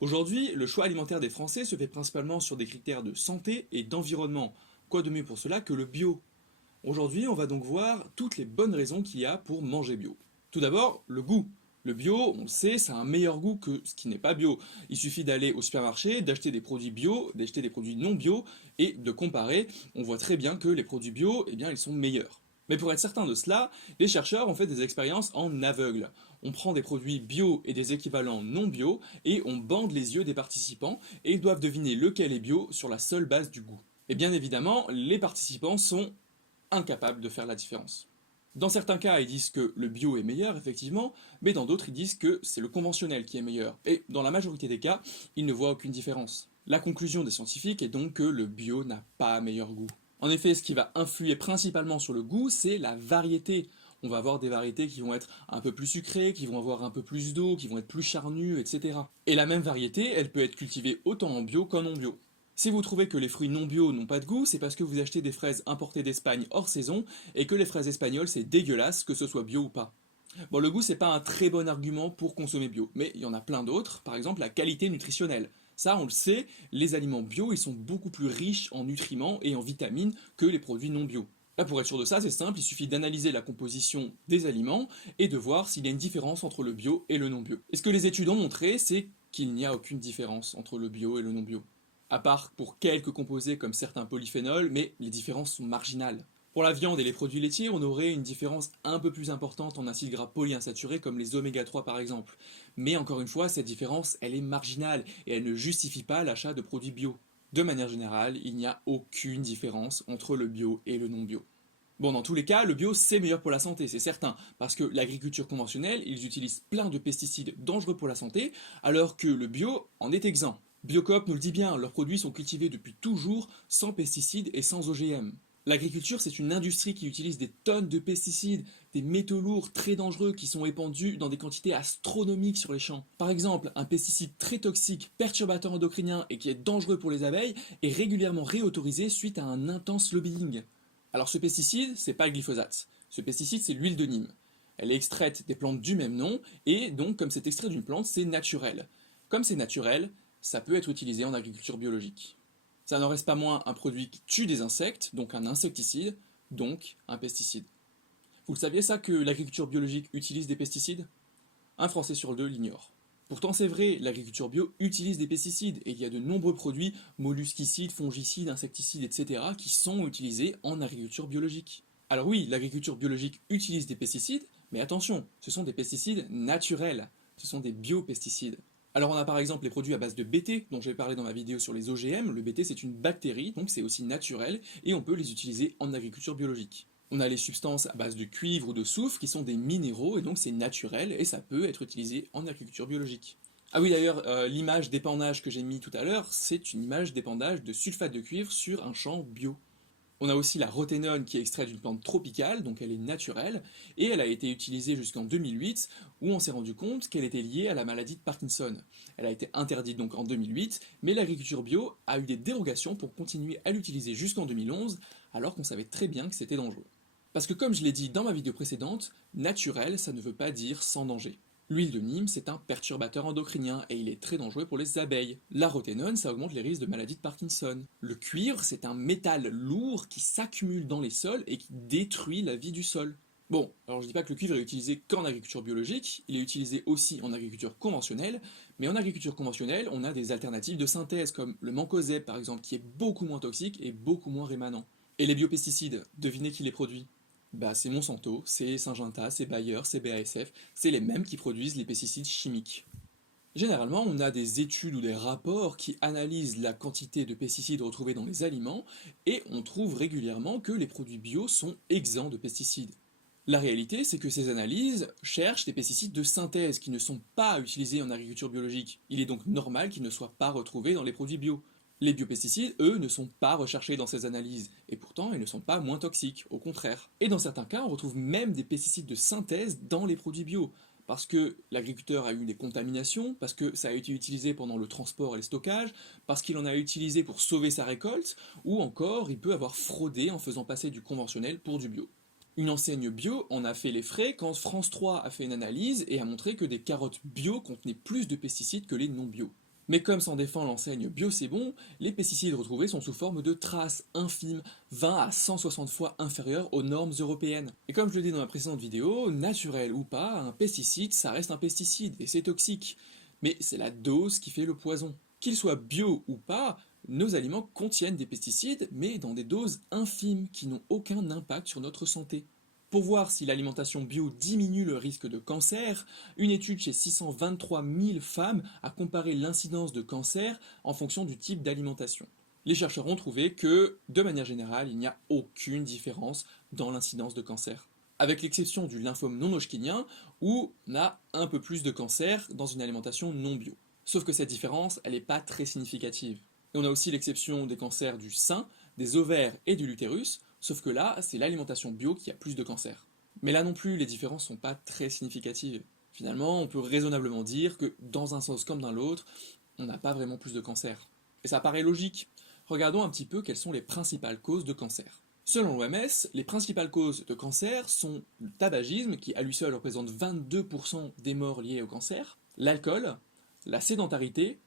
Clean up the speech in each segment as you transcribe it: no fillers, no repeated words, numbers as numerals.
Aujourd'hui, le choix alimentaire des Français se fait principalement sur des critères de santé et d'environnement. Quoi de mieux pour cela que le bio? Aujourd'hui, on va donc voir toutes les bonnes raisons qu'il y a pour manger bio. Tout d'abord, le goût. Le bio, on le sait, ça a un meilleur goût que ce qui n'est pas bio. Il suffit d'aller au supermarché, d'acheter des produits bio, d'acheter des produits non bio et de comparer. On voit très bien que les produits bio, eh bien, ils sont meilleurs. Mais pour être certain de cela, les chercheurs ont fait des expériences en aveugle. On prend des produits bio et des équivalents non bio et on bande les yeux des participants et ils doivent deviner lequel est bio sur la seule base du goût. Et bien évidemment, les participants sont incapables de faire la différence. Dans certains cas, ils disent que le bio est meilleur, effectivement, mais dans d'autres, ils disent que c'est le conventionnel qui est meilleur. Et dans la majorité des cas, ils ne voient aucune différence. La conclusion des scientifiques est donc que le bio n'a pas meilleur goût. En effet, ce qui va influer principalement sur le goût, c'est la variété. On va avoir des variétés qui vont être un peu plus sucrées, qui vont avoir un peu plus d'eau, qui vont être plus charnues, etc. Et la même variété, elle peut être cultivée autant en bio qu'en non bio. Si vous trouvez que les fruits non bio n'ont pas de goût, c'est parce que vous achetez des fraises importées d'Espagne hors saison et que les fraises espagnoles c'est dégueulasse que ce soit bio ou pas. Bon, le goût c'est pas un très bon argument pour consommer bio, mais il y en a plein d'autres, par exemple la qualité nutritionnelle. Ça, on le sait, les aliments bio, ils sont beaucoup plus riches en nutriments et en vitamines que les produits non bio. Là, pour être sûr de ça, c'est simple, il suffit d'analyser la composition des aliments et de voir s'il y a une différence entre le bio et le non bio. Et ce que les études ont montré, c'est qu'il n'y a aucune différence entre le bio et le non bio, à part pour quelques composés comme certains polyphénols, mais les différences sont marginales. Pour la viande et les produits laitiers, on aurait une différence un peu plus importante en acides gras polyinsaturés comme les oméga 3 par exemple. Mais encore une fois, cette différence, elle est marginale et elle ne justifie pas l'achat de produits bio. De manière générale, il n'y a aucune différence entre le bio et le non bio. Bon, dans tous les cas, le bio c'est meilleur pour la santé, c'est certain, parce que l'agriculture conventionnelle, ils utilisent plein de pesticides dangereux pour la santé, alors que le bio en est exempt. Biocoop nous le dit bien, leurs produits sont cultivés depuis toujours sans pesticides et sans OGM. L'agriculture, c'est une industrie qui utilise des tonnes de pesticides, des métaux lourds très dangereux qui sont épandus dans des quantités astronomiques sur les champs. Par exemple, un pesticide très toxique, perturbateur endocrinien et qui est dangereux pour les abeilles est régulièrement réautorisé suite à un intense lobbying. Alors ce pesticide, c'est pas le glyphosate. Ce pesticide, c'est l'huile de Nîmes. Elle est extraite des plantes du même nom, et donc comme c'est extrait d'une plante, c'est naturel. Comme c'est naturel, ça peut être utilisé en agriculture biologique. Ça n'en reste pas moins un produit qui tue des insectes, donc un insecticide, donc un pesticide. Vous le saviez ça que l'agriculture biologique utilise des pesticides? Un Français sur deux l'ignore. Pourtant c'est vrai, l'agriculture bio utilise des pesticides et il y a de nombreux produits mollusquicides, fongicides, insecticides, etc. qui sont utilisés en agriculture biologique. Alors oui, l'agriculture biologique utilise des pesticides, mais attention, ce sont des pesticides naturels, ce sont des biopesticides. Alors on a par exemple les produits à base de BT, dont j'ai parlé dans ma vidéo sur les OGM. Le BT c'est une bactérie, donc c'est aussi naturel, et on peut les utiliser en agriculture biologique. On a les substances à base de cuivre ou de soufre qui sont des minéraux et donc c'est naturel et ça peut être utilisé en agriculture biologique. Ah oui d'ailleurs, l'image d'épandage que j'ai mis tout à l'heure, c'est une image d'épandage de sulfate de cuivre sur un champ bio. On a aussi la roténone qui est extraite d'une plante tropicale, donc elle est naturelle, et elle a été utilisée jusqu'en 2008, où on s'est rendu compte qu'elle était liée à la maladie de Parkinson. Elle a été interdite donc en 2008, mais l'agriculture bio a eu des dérogations pour continuer à l'utiliser jusqu'en 2011, alors qu'on savait très bien que c'était dangereux. Parce que comme je l'ai dit dans ma vidéo précédente, naturel, ça ne veut pas dire sans danger. L'huile de Nîmes, c'est un perturbateur endocrinien et il est très dangereux pour les abeilles. La roténone, ça augmente les risques de maladie de Parkinson. Le cuivre, c'est un métal lourd qui s'accumule dans les sols et qui détruit la vie du sol. Bon, alors je dis pas que le cuivre est utilisé qu'en agriculture biologique, il est utilisé aussi en agriculture conventionnelle, mais en agriculture conventionnelle, on a des alternatives de synthèse comme le mancozeb par exemple, qui est beaucoup moins toxique et beaucoup moins rémanent. Et les biopesticides, devinez qui les produit? Bah, c'est Monsanto, c'est Syngenta, c'est Bayer, c'est BASF, c'est les mêmes qui produisent les pesticides chimiques. Généralement, on a des études ou des rapports qui analysent la quantité de pesticides retrouvés dans les aliments et on trouve régulièrement que les produits bio sont exempts de pesticides. La réalité, c'est que ces analyses cherchent des pesticides de synthèse qui ne sont pas utilisés en agriculture biologique. Il est donc normal qu'ils ne soient pas retrouvés dans les produits bio. Les biopesticides, eux, ne sont pas recherchés dans ces analyses, et pourtant ils ne sont pas moins toxiques, au contraire. Et dans certains cas, on retrouve même des pesticides de synthèse dans les produits bio, parce que l'agriculteur a eu des contaminations, parce que ça a été utilisé pendant le transport et le stockage, parce qu'il en a utilisé pour sauver sa récolte, ou encore il peut avoir fraudé en faisant passer du conventionnel pour du bio. Une enseigne bio en a fait les frais quand France 3 a fait une analyse et a montré que des carottes bio contenaient plus de pesticides que les non bio. Mais comme s'en défend l'enseigne Bio c'est bon, les pesticides retrouvés sont sous forme de traces infimes, 20 à 160 fois inférieures aux normes européennes. Et comme je le dis dans ma précédente vidéo, naturel ou pas, un pesticide ça reste un pesticide et c'est toxique. Mais c'est la dose qui fait le poison. Qu'il soit bio ou pas, nos aliments contiennent des pesticides, mais dans des doses infimes qui n'ont aucun impact sur notre santé. Pour voir si l'alimentation bio diminue le risque de cancer, une étude chez 623 000 femmes a comparé l'incidence de cancer en fonction du type d'alimentation. Les chercheurs ont trouvé que, de manière générale, il n'y a aucune différence dans l'incidence de cancer. Avec l'exception du lymphome non hodgkinien, où on a un peu plus de cancer dans une alimentation non bio. Sauf que cette différence, elle n'est pas très significative. Et on a aussi l'exception des cancers du sein, des ovaires et de l'utérus, sauf que là, c'est l'alimentation bio qui a plus de cancers. Mais là non plus, les différences sont pas très significatives. Finalement, on peut raisonnablement dire que dans un sens comme dans l'autre, on n'a pas vraiment plus de cancer. Et ça paraît logique. Regardons un petit peu quelles sont les principales causes de cancer. Selon l'OMS, les principales causes de cancer sont le tabagisme, qui à lui seul représente 22% des morts liées au cancer, l'alcool, la sédentarité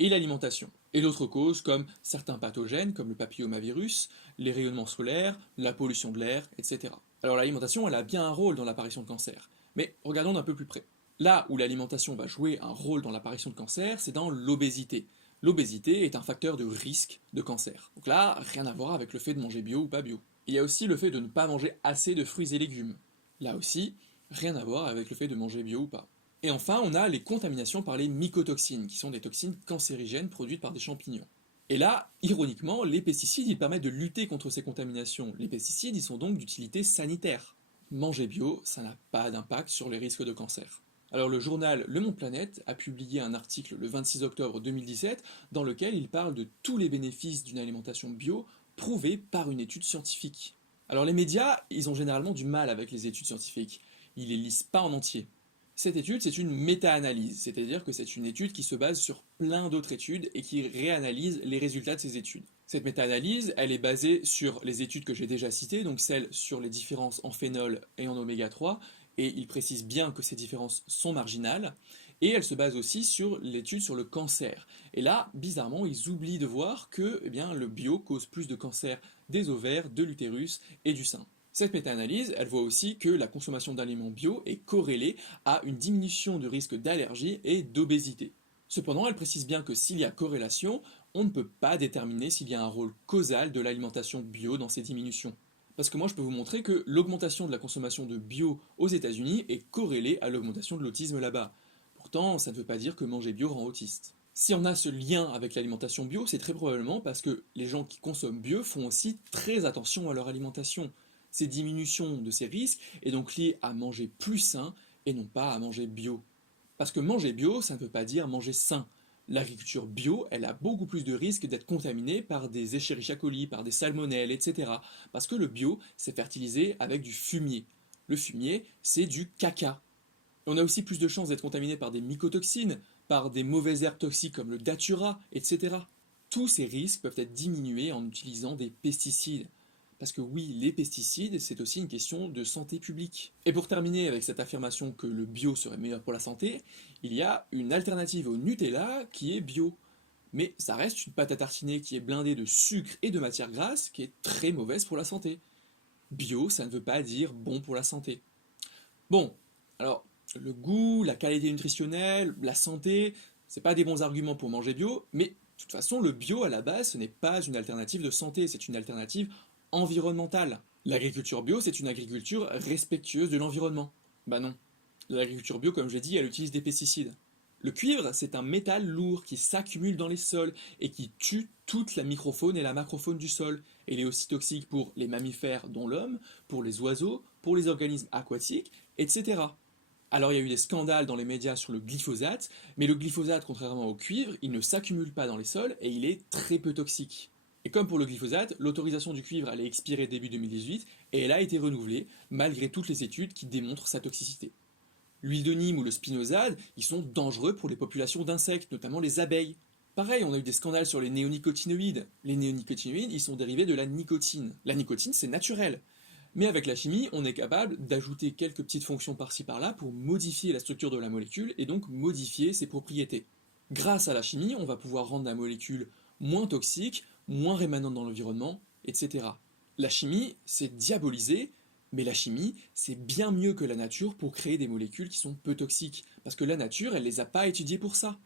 et l'alimentation. Et d'autres causes comme certains pathogènes comme le papillomavirus, les rayonnements solaires, la pollution de l'air, etc. Alors l'alimentation, elle a bien un rôle dans l'apparition de cancer. Mais regardons d'un peu plus près. Là où l'alimentation va jouer un rôle dans l'apparition de cancer, c'est dans l'obésité. L'obésité est un facteur de risque de cancer. Donc là, rien à voir avec le fait de manger bio ou pas bio. Il y a aussi le fait de ne pas manger assez de fruits et légumes. Là aussi, rien à voir avec le fait de manger bio ou pas. Et enfin, on a les contaminations par les mycotoxines, qui sont des toxines cancérigènes produites par des champignons. Et là, ironiquement, les pesticides, ils permettent de lutter contre ces contaminations. Les pesticides, ils sont donc d'utilité sanitaire. Manger bio, ça n'a pas d'impact sur les risques de cancer. Alors le journal Le Monde Planète a publié un article le 26 octobre 2017 dans lequel il parle de tous les bénéfices d'une alimentation bio prouvés par une étude scientifique. Alors les médias, ils ont généralement du mal avec les études scientifiques. Ils les lisent pas en entier. Cette étude, c'est une méta-analyse, c'est-à-dire que c'est une étude qui se base sur plein d'autres études et qui réanalyse les résultats de ces études. Cette méta-analyse, elle est basée sur les études que j'ai déjà citées, donc celles sur les différences en phénol et en oméga 3, et il précise bien que ces différences sont marginales, et elle se base aussi sur l'étude sur le cancer. Et là, bizarrement, ils oublient de voir que le bio cause plus de cancer des ovaires, de l'utérus et du sein. Cette méta-analyse, elle voit aussi que la consommation d'aliments bio est corrélée à une diminution du risque d'allergie et d'obésité. Cependant, elle précise bien que s'il y a corrélation, on ne peut pas déterminer s'il y a un rôle causal de l'alimentation bio dans ces diminutions. Parce que moi, je peux vous montrer que l'augmentation de la consommation de bio aux États-Unis est corrélée à l'augmentation de l'autisme là-bas. Pourtant, ça ne veut pas dire que manger bio rend autiste. Si on a ce lien avec l'alimentation bio, c'est très probablement parce que les gens qui consomment bio font aussi très attention à leur alimentation. Ces diminutions de ces risques est donc liée à manger plus sain et non pas à manger bio. Parce que manger bio, ça ne veut pas dire manger sain. L'agriculture bio, elle a beaucoup plus de risques d'être contaminée par des Escherichia coli, par des salmonelles, etc. Parce que le bio, c'est fertilisé avec du fumier. Le fumier, c'est du caca. On a aussi plus de chances d'être contaminé par des mycotoxines, par des mauvaises herbes toxiques comme le datura, etc. Tous ces risques peuvent être diminués en utilisant des pesticides. Parce que oui, les pesticides, c'est aussi une question de santé publique. Et pour terminer avec cette affirmation que le bio serait meilleur pour la santé, il y a une alternative au Nutella qui est bio. Mais ça reste une pâte à tartiner qui est blindée de sucre et de matière grasse qui est très mauvaise pour la santé. Bio, ça ne veut pas dire bon pour la santé. Bon, alors, le goût, la qualité nutritionnelle, la santé, c'est pas des bons arguments pour manger bio, mais de toute façon, le bio à la base, ce n'est pas une alternative de santé, c'est une alternative environnementale. L'agriculture bio, c'est une agriculture respectueuse de l'environnement. Bah non. L'agriculture bio, comme je l'ai dit, elle utilise des pesticides. Le cuivre, c'est un métal lourd qui s'accumule dans les sols et qui tue toute la microfaune et la macrofaune du sol. Et il est aussi toxique pour les mammifères, dont l'homme, pour les oiseaux, pour les organismes aquatiques, etc. Alors il y a eu des scandales dans les médias sur le glyphosate, mais le glyphosate, contrairement au cuivre, il ne s'accumule pas dans les sols et il est très peu toxique. Et comme pour le glyphosate, l'autorisation du cuivre allait expirer début 2018 et elle a été renouvelée malgré toutes les études qui démontrent sa toxicité. L'huile de Nîmes ou le spinosade, ils sont dangereux pour les populations d'insectes, notamment les abeilles. Pareil, on a eu des scandales sur les néonicotinoïdes. Les néonicotinoïdes, ils sont dérivés de la nicotine. La nicotine, c'est naturel. Mais avec la chimie, on est capable d'ajouter quelques petites fonctions par-ci par-là pour modifier la structure de la molécule et donc modifier ses propriétés. Grâce à la chimie, on va pouvoir rendre la molécule moins toxique, moins rémanente dans l'environnement, etc. La chimie, c'est diabolisé, mais la chimie, c'est bien mieux que la nature pour créer des molécules qui sont peu toxiques, parce que la nature, elle les a pas étudiées pour ça.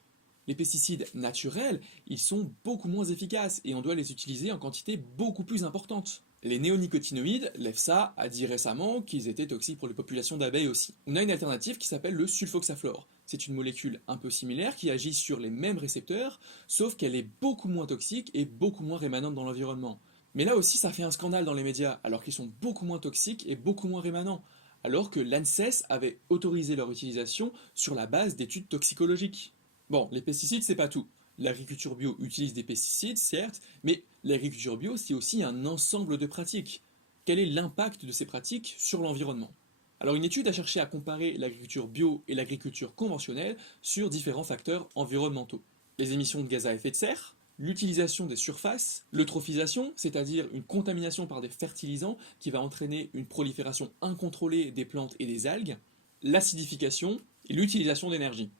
Les pesticides naturels, ils sont beaucoup moins efficaces et on doit les utiliser en quantité beaucoup plus importante. Les néonicotinoïdes, l'EFSA a dit récemment qu'ils étaient toxiques pour les populations d'abeilles aussi. On a une alternative qui s'appelle le sulfoxaflor. C'est une molécule un peu similaire qui agit sur les mêmes récepteurs, sauf qu'elle est beaucoup moins toxique et beaucoup moins rémanente dans l'environnement. Mais là aussi, ça fait un scandale dans les médias, alors qu'ils sont beaucoup moins toxiques et beaucoup moins rémanents, alors que l'ANSES avait autorisé leur utilisation sur la base d'études toxicologiques. Bon, les pesticides, c'est pas tout. L'agriculture bio utilise des pesticides, certes, mais l'agriculture bio, c'est aussi un ensemble de pratiques. Quel est l'impact de ces pratiques sur l'environnement? Alors une étude a cherché à comparer l'agriculture bio et l'agriculture conventionnelle sur différents facteurs environnementaux. Les émissions de gaz à effet de serre, l'utilisation des surfaces, l'eutrophisation, c'est-à-dire une contamination par des fertilisants qui va entraîner une prolifération incontrôlée des plantes et des algues, l'acidification et l'utilisation d'énergie.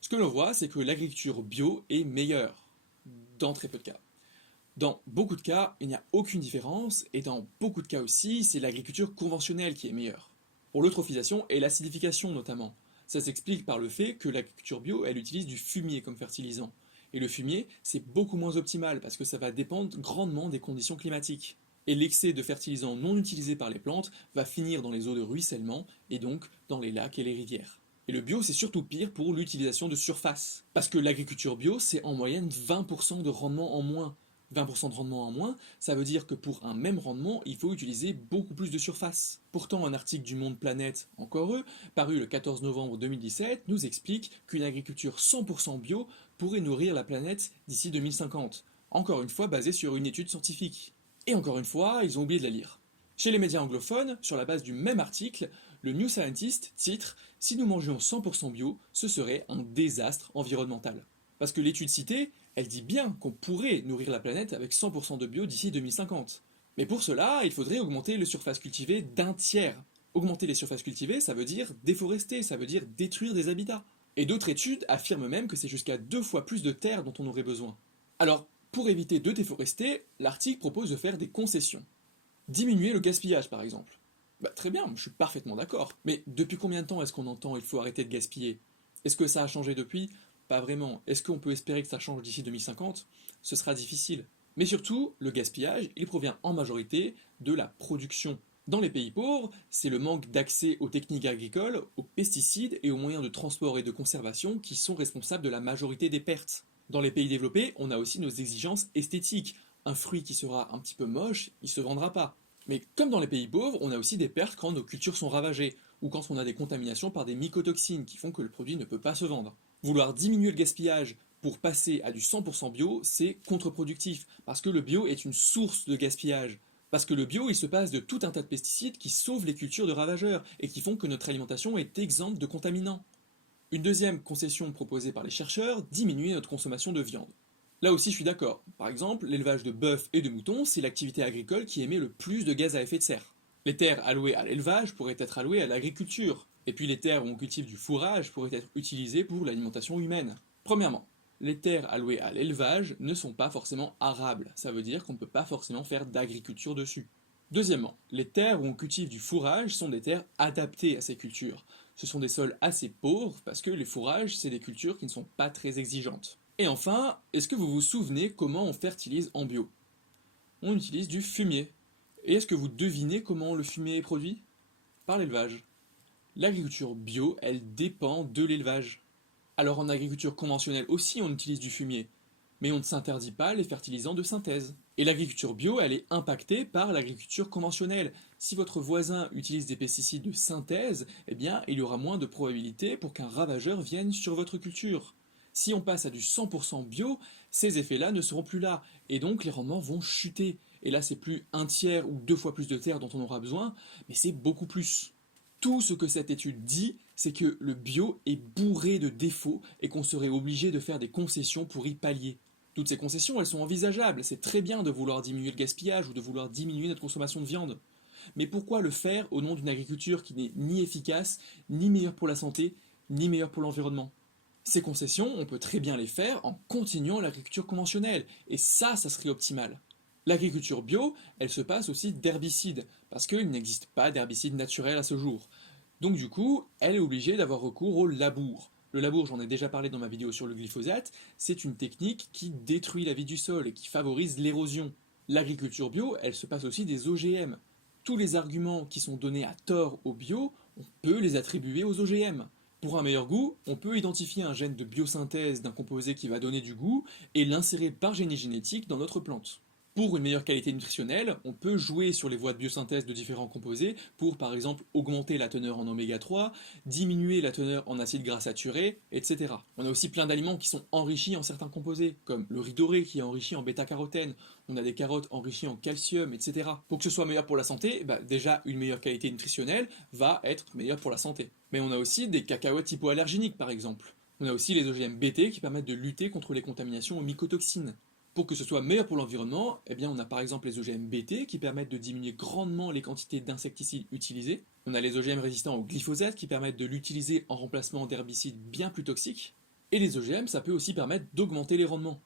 Ce que l'on voit, c'est que l'agriculture bio est meilleure, dans très peu de cas. Dans beaucoup de cas, il n'y a aucune différence, et dans beaucoup de cas aussi, c'est l'agriculture conventionnelle qui est meilleure. Pour l'eutrophisation et l'acidification notamment. Ça s'explique par le fait que l'agriculture bio, elle utilise du fumier comme fertilisant. Et le fumier, c'est beaucoup moins optimal parce que ça va dépendre grandement des conditions climatiques. Et l'excès de fertilisants non utilisés par les plantes va finir dans les eaux de ruissellement et donc dans les lacs et les rivières. Et le bio, c'est surtout pire pour l'utilisation de surface. Parce que l'agriculture bio, c'est en moyenne 20% de rendement en moins. 20% de rendement en moins, ça veut dire que pour un même rendement, il faut utiliser beaucoup plus de surface. Pourtant, un article du Monde Planète, encore eux, paru le 14 novembre 2017, nous explique qu'une agriculture 100% bio pourrait nourrir la planète d'ici 2050. Encore une fois, basée sur une étude scientifique. Et encore une fois, ils ont oublié de la lire. Chez les médias anglophones, sur la base du même article, le New Scientist titre Si nous mangions 100% bio, ce serait un désastre environnemental. Parce que l'étude citée, elle dit bien qu'on pourrait nourrir la planète avec 100% de bio d'ici 2050. Mais pour cela, il faudrait augmenter les surfaces cultivées d'un tiers. Augmenter les surfaces cultivées, ça veut dire déforester, ça veut dire détruire des habitats. Et d'autres études affirment même que c'est jusqu'à 2 fois plus de terre dont on aurait besoin. Alors, pour éviter de déforester, l'article propose de faire des concessions. Diminuer le gaspillage, par exemple. Bah, très bien, je suis parfaitement d'accord. Mais depuis combien de temps est-ce qu'on entend il faut arrêter de gaspiller? Est-ce que ça a changé depuis? Pas vraiment. Est-ce qu'on peut espérer que ça change d'ici 2050? Ce sera difficile. Mais surtout, le gaspillage, il provient en majorité de la production. Dans les pays pauvres, c'est le manque d'accès aux techniques agricoles, aux pesticides et aux moyens de transport et de conservation qui sont responsables de la majorité des pertes. Dans les pays développés, on a aussi nos exigences esthétiques. Un fruit qui sera un petit peu moche, il se vendra pas. Mais comme dans les pays pauvres, on a aussi des pertes quand nos cultures sont ravagées, ou quand on a des contaminations par des mycotoxines qui font que le produit ne peut pas se vendre. Vouloir diminuer le gaspillage pour passer à du 100% bio, c'est contre-productif, parce que le bio est une source de gaspillage. Parce que le bio, il se passe de tout un tas de pesticides qui sauvent les cultures de ravageurs, et qui font que notre alimentation est exempte de contaminants. Une deuxième concession proposée par les chercheurs, diminuer notre consommation de viande. Là aussi, je suis d'accord. Par exemple, l'élevage de bœufs et de moutons, c'est l'activité agricole qui émet le plus de gaz à effet de serre. Les terres allouées à l'élevage pourraient être allouées à l'agriculture, et puis les terres où on cultive du fourrage pourraient être utilisées pour l'alimentation humaine. Premièrement, les terres allouées à l'élevage ne sont pas forcément arables, ça veut dire qu'on ne peut pas forcément faire d'agriculture dessus. Deuxièmement, les terres où on cultive du fourrage sont des terres adaptées à ces cultures. Ce sont des sols assez pauvres parce que les fourrages, c'est des cultures qui ne sont pas très exigeantes. Et enfin, est-ce que vous vous souvenez comment on fertilise en bio? On utilise du fumier. Et est-ce que vous devinez comment le fumier est produit? Par l'élevage. L'agriculture bio, elle dépend de l'élevage. Alors en agriculture conventionnelle aussi, on utilise du fumier. Mais on ne s'interdit pas les fertilisants de synthèse. Et l'agriculture bio, elle est impactée par l'agriculture conventionnelle. Si votre voisin utilise des pesticides de synthèse, eh bien, il y aura moins de probabilité pour qu'un ravageur vienne sur votre culture. Si on passe à du 100% bio, ces effets-là ne seront plus là, et donc les rendements vont chuter. Et là, c'est plus un tiers ou 2 fois plus de terre dont on aura besoin, mais c'est beaucoup plus. Tout ce que cette étude dit, c'est que le bio est bourré de défauts et qu'on serait obligé de faire des concessions pour y pallier. Toutes ces concessions, elles sont envisageables, c'est très bien de vouloir diminuer le gaspillage ou de vouloir diminuer notre consommation de viande. Mais pourquoi le faire au nom d'une agriculture qui n'est ni efficace, ni meilleure pour la santé, ni meilleure pour l'environnement? Ces concessions, on peut très bien les faire en continuant l'agriculture conventionnelle, et ça serait optimal. L'agriculture bio, elle se passe aussi d'herbicides, parce qu'il n'existe pas d'herbicide naturel à ce jour. Donc du coup, elle est obligée d'avoir recours au labour. Le labour, j'en ai déjà parlé dans ma vidéo sur le glyphosate, c'est une technique qui détruit la vie du sol et qui favorise l'érosion. L'agriculture bio, elle se passe aussi des OGM. Tous les arguments qui sont donnés à tort au bio, on peut les attribuer aux OGM. Pour un meilleur goût, on peut identifier un gène de biosynthèse d'un composé qui va donner du goût et l'insérer par génie génétique dans notre plante. Pour une meilleure qualité nutritionnelle, on peut jouer sur les voies de biosynthèse de différents composés pour par exemple augmenter la teneur en oméga 3, diminuer la teneur en acides gras saturés, etc. On a aussi plein d'aliments qui sont enrichis en certains composés, comme le riz doré qui est enrichi en bêta-carotène, on a des carottes enrichies en calcium, etc. Pour que ce soit meilleur pour la santé, déjà une meilleure qualité nutritionnelle va être meilleure pour la santé. Mais on a aussi des cacahuètes hypoallergéniques par exemple. On a aussi les OGM BT qui permettent de lutter contre les contaminations aux mycotoxines. Pour que ce soit meilleur pour l'environnement, on a par exemple les OGM BT qui permettent de diminuer grandement les quantités d'insecticides utilisés. On a les OGM résistants au glyphosate qui permettent de l'utiliser en remplacement d'herbicides bien plus toxiques. Et les OGM, ça peut aussi permettre d'augmenter les rendements.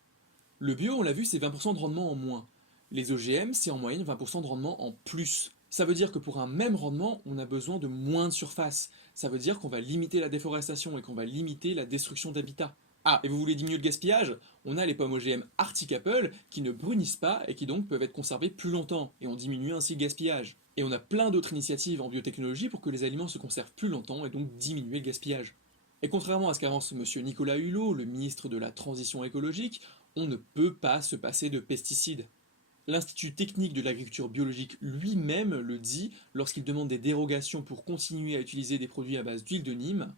Le bio, on l'a vu, c'est 20% de rendement en moins. Les OGM, c'est en moyenne 20% de rendement en plus. Ça veut dire que pour un même rendement, on a besoin de moins de surface. Ça veut dire qu'on va limiter la déforestation et qu'on va limiter la destruction d'habitats. Ah, et vous voulez diminuer le gaspillage? On a les pommes OGM Arctic Apple qui ne brunissent pas et qui donc peuvent être conservées plus longtemps, et on diminue ainsi le gaspillage. Et on a plein d'autres initiatives en biotechnologie pour que les aliments se conservent plus longtemps et donc diminuer le gaspillage. Et contrairement à ce qu'avance M. Nicolas Hulot, le ministre de la Transition écologique, on ne peut pas se passer de pesticides. L'Institut technique de l'agriculture biologique lui-même le dit lorsqu'il demande des dérogations pour continuer à utiliser des produits à base d'huile de Nîmes.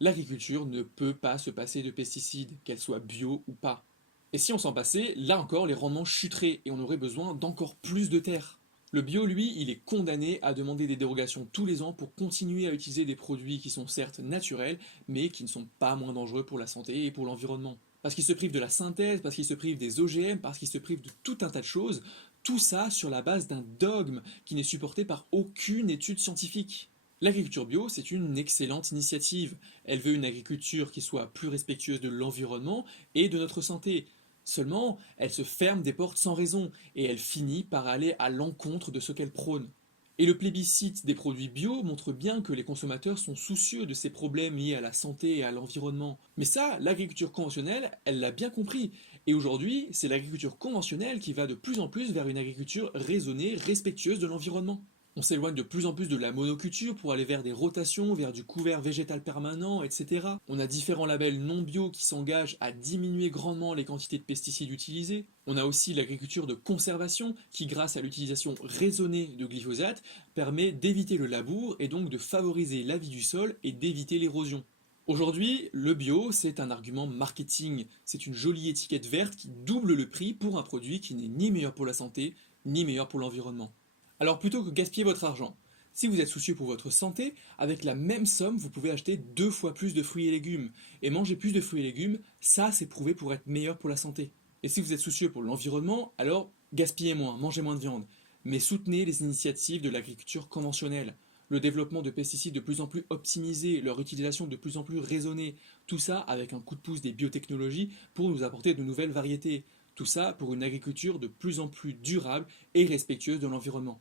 L'agriculture ne peut pas se passer de pesticides, qu'elle soit bio ou pas. Et si on s'en passait, là encore, les rendements chuteraient et on aurait besoin d'encore plus de terre. Le bio, lui, il est condamné à demander des dérogations tous les ans pour continuer à utiliser des produits qui sont certes naturels, mais qui ne sont pas moins dangereux pour la santé et pour l'environnement. Parce qu'il se prive de la synthèse, parce qu'il se prive des OGM, parce qu'il se prive de tout un tas de choses, tout ça sur la base d'un dogme qui n'est supporté par aucune étude scientifique. L'agriculture bio, c'est une excellente initiative. Elle veut une agriculture qui soit plus respectueuse de l'environnement et de notre santé. Seulement, elle se ferme des portes sans raison, et elle finit par aller à l'encontre de ce qu'elle prône. Et le plébiscite des produits bio montre bien que les consommateurs sont soucieux de ces problèmes liés à la santé et à l'environnement. Mais ça, l'agriculture conventionnelle, elle l'a bien compris. Et aujourd'hui, c'est l'agriculture conventionnelle qui va de plus en plus vers une agriculture raisonnée, respectueuse de l'environnement. On s'éloigne de plus en plus de la monoculture pour aller vers des rotations, vers du couvert végétal permanent, etc. On a différents labels non bio qui s'engagent à diminuer grandement les quantités de pesticides utilisés. On a aussi l'agriculture de conservation qui, grâce à l'utilisation raisonnée de glyphosate, permet d'éviter le labour et donc de favoriser la vie du sol et d'éviter l'érosion. Aujourd'hui, le bio, c'est un argument marketing. C'est une jolie étiquette verte qui double le prix pour un produit qui n'est ni meilleur pour la santé, ni meilleur pour l'environnement. Alors plutôt que gaspiller votre argent, si vous êtes soucieux pour votre santé, avec la même somme, vous pouvez acheter 2 fois plus de fruits et légumes. Et manger plus de fruits et légumes, ça c'est prouvé pour être meilleur pour la santé. Et si vous êtes soucieux pour l'environnement, alors gaspillez moins, mangez moins de viande. Mais soutenez les initiatives de l'agriculture conventionnelle. Le développement de pesticides de plus en plus optimisés, leur utilisation de plus en plus raisonnée, tout ça avec un coup de pouce des biotechnologies pour nous apporter de nouvelles variétés. Tout ça pour une agriculture de plus en plus durable et respectueuse de l'environnement.